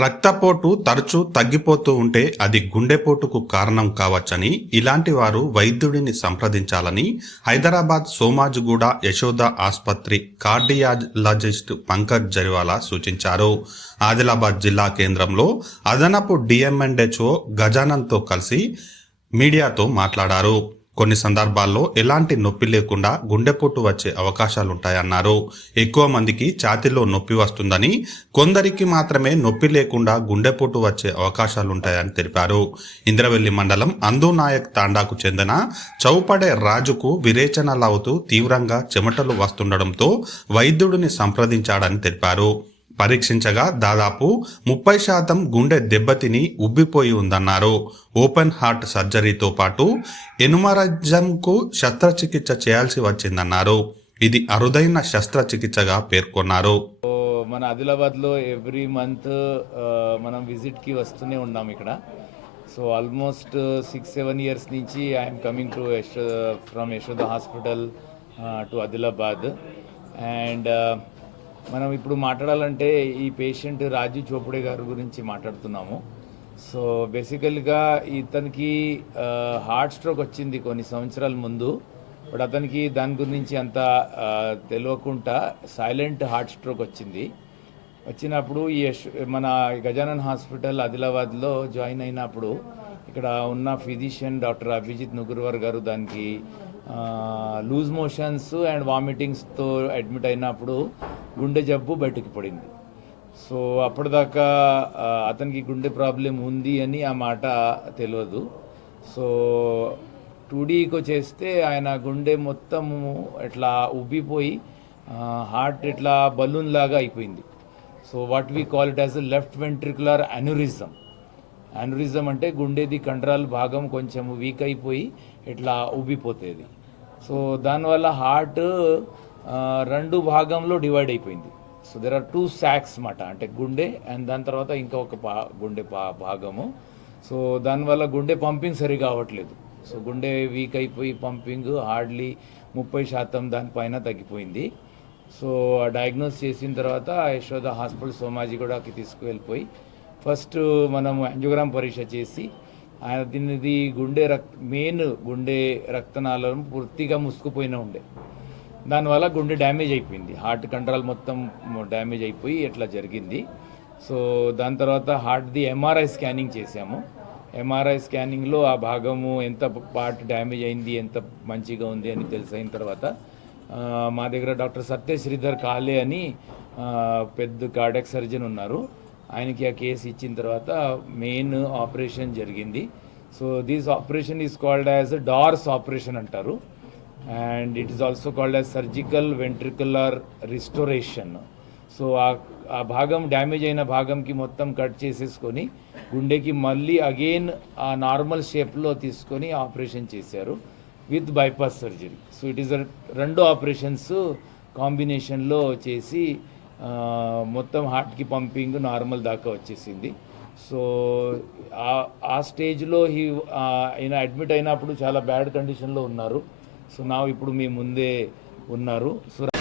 రక్తపోటు తరచూ తగ్గిపోతూ ఉంటే అది గుండెపోటుకు కారణం కావచ్చని ఇలాంటి వారు వైద్యుడిని సంప్రదించాలని హైదరాబాద్ సోమాజిగూడ యశోద ఆసుపత్రి కార్డియాలజిస్ట్ పంకజ్ జరివాలా సూచించారు. ఆదిలాబాద్ జిల్లా కేంద్రంలో అదనపు డిఎంఎన్హెచ్ఓ గజానన్తో కలిసి మీడియాతో మాట్లాడారు. కొన్ని సందర్భాల్లో ఎలాంటి నొప్పి లేకుండా గుండెపోటు వచ్చే అవకాశాలుంటాయన్నారు. ఎక్కువ మందికి ఛాతీలో నొప్పి వస్తుందని కొందరికి మాత్రమే నొప్పి లేకుండా గుండెపోటు వచ్చే అవకాశాలుంటాయని తెలిపారు. ఇంద్రవెల్లి మండలం అందునాయక్ తాండాకు చెందిన చౌపడే రాజుకు విరేచనలవుతూ తీవ్రంగా చెమటలు వస్తుండడంతో వైద్యుడిని సంప్రదించాడని తెలిపారు. పరీక్షించగా దాదాపు ముప్పై శాతం గుండె దెబ్బతిని ఉబ్బిపోయి ఉందన్నారు. ఓపెన్ హార్ట్ సర్జరీతో పాటు ఎనుమరజంకు శస్త్రచికిత్స చేయాల్సి వచ్చిందన్నారు. ఇది అరుదైన శస్త్రచికిత్సగా పేర్కొన్నారు. మన ఆదిలాబాద్లో ఎవ్రీ మంత్ మనం విజిట్కి వస్తూనే ఉన్నాం ఇక్కడ. So almost six seven years నుంచి I'm coming to Yesso from Yashoda hospital to Adilabad. And మనం ఇప్పుడు మాట్లాడాలంటే ఈ పేషెంట్ రాజు చోపడే గారి గురించి మాట్లాడుతున్నాము. సో బేసికల్గా ఇతనికి హార్ట్ స్ట్రోక్ వచ్చింది కొన్ని సంవత్సరాల ముందు. బట్ అతనికి దాని గురించి అంత తెలియకుండా సైలెంట్ హార్ట్ స్ట్రోక్ వచ్చింది. వచ్చినప్పుడు ఈ మన గజానన్ హాస్పిటల్ ఆదిలాబాద్లో జాయిన్ అయినప్పుడు ఇక్కడ ఉన్న ఫిజిషియన్ డాక్టర్ అభిజిత్ నుగురువర్ గారు దానికి లూజ్ మోషన్స్ అండ్ వామిటింగ్స్తో అడ్మిట్ అయినప్పుడు గుండె జబ్బు బయటకు పడింది. సో అప్పటిదాకా అతనికి గుండె ప్రాబ్లం ఉంది అని ఆ మాట తెలియదు సో టూడీకి వచ్చేస్తే ఆయన గుండె మొత్తము ఇట్లా ఉబ్బిపోయి హార్ట్ ఇట్లా బలూన్ లాగా అయిపోయింది. So what we call it as left ventricular aneurysm. Aneurysm అంటే గుండెది కండరాల భాగం కొంచెం వీక్ అయిపోయి ఇట్లా ఉబ్బిపోతుంది. సో దానివల్ల హార్ట్ రెండు భాగంలో డివైడ్ అయిపోయింది. So there are two sacs మాట అంటే గుండె అండ్ దాని తర్వాత ఇంకా ఒక పా గుండె పా భాగము. సో దానివల్ల గుండె పంపింగ్ సరిగా అవ్వట్లేదు. సో గుండె వీక్ అయిపోయి పంపింగ్ హార్డ్లీ ముప్పై శాతం దానిపైన తగ్గిపోయింది. సో డయాగ్నోస్ చేసిన తర్వాత యశోద హాస్పిటల్ సోమాజీ కూడాకి తీసుకువెళ్ళిపోయి ఫస్ట్ మనం యాంజియోగ్రామ్ పరీక్ష చేసి ఆయన దీనిది గుండె రక్ మెయిన్ గుండె రక్తనాళం పూర్తిగా ముసుకుపోయిన ఉండే. దానివల్ల గుండె డ్యామేజ్ అయిపోయింది. హార్ట్ కంట్రోల్ మొత్తం డ్యామేజ్ అయిపోయి ఇట్లా జరిగింది. సో దాని తర్వాత హార్ట్ది ఎంఆర్ఐ స్కానింగ్ చేసాము ఎంఆర్ఐ స్కానింగ్లో ఆ భాగము ఎంత పార్ట్ డ్యామేజ్ అయింది ఎంత మంచిగా ఉంది అని తెలిసైన తర్వాత మా దగ్గర డాక్టర్ సత్య శ్రీధర్ కాలే అని పెద్ద కార్డియాక్ సర్జన్ ఉన్నారు. ఆయనకి ఆ కేసు ఇచ్చిన తర్వాత మెయిన్ ఆపరేషన్ జరిగింది. So this operation is called as Dor's operation అంటారు. And it is also called as surgical ventricular restoration so ఆ ఆ భాగం డ్యామేజ్ అయిన భాగంకి మొత్తం కట్ చేసేసుకొని గుండెకి మళ్ళీ అగైన్ ఆ నార్మల్ షేప్లో తీసుకొని ఆపరేషన్ చేశారు with bypass surgery so it is రెండు ఆపరేషన్స్ కాంబినేషన్లో చేసి మొత్తం హార్ట్కి పంపింగ్ నార్మల్ దాకా వచ్చేసింది. సో ఆ- ఆ స్టేజ్లో హీ ఆయన అడ్మిట్ అయినప్పుడు చాలా బ్యాడ్ కండిషన్లో ఉన్నారు. సో నా ఇప్పుడు మీ ముందే ఉన్నారు. సో